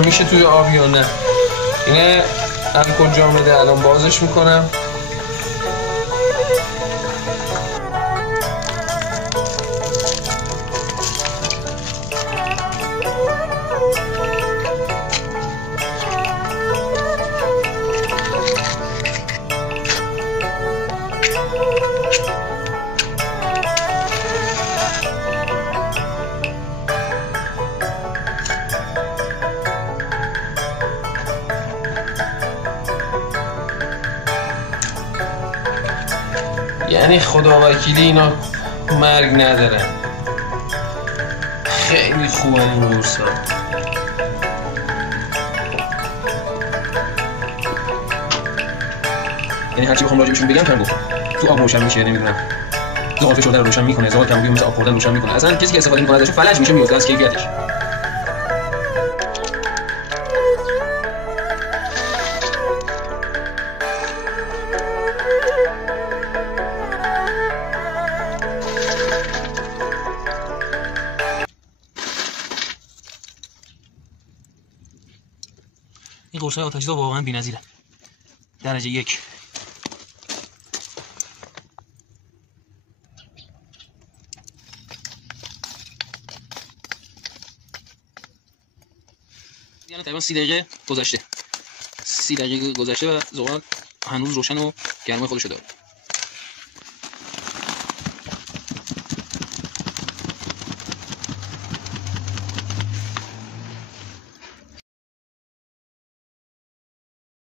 ببینم میشه توی آب یا نه. اینه الکل جامده، الان بازش میکنم. یعنی خدا وکیلی اینا مرگ ندارن. خیلی خوبه این قورسا. یعنی هرچی بخوام راجبشون بگم کم گفتم. تو آب روشن میشه، نمیدونم زغال شده رو روشن میکنه، زغال کمبودی مثل آب خوردن روشن میکنه. اصلا کسی که استفاده میکنه ازش فلج میشه، میفته از کیفیتش. این قرصای آتش‌زا واقعا بی‌نظیره. درجه 1. یعنی تقریبا 30 دقیقه گذشته. 30 دقیقه گذشته و زغال هنوز روشن و گرمای خودشو داره.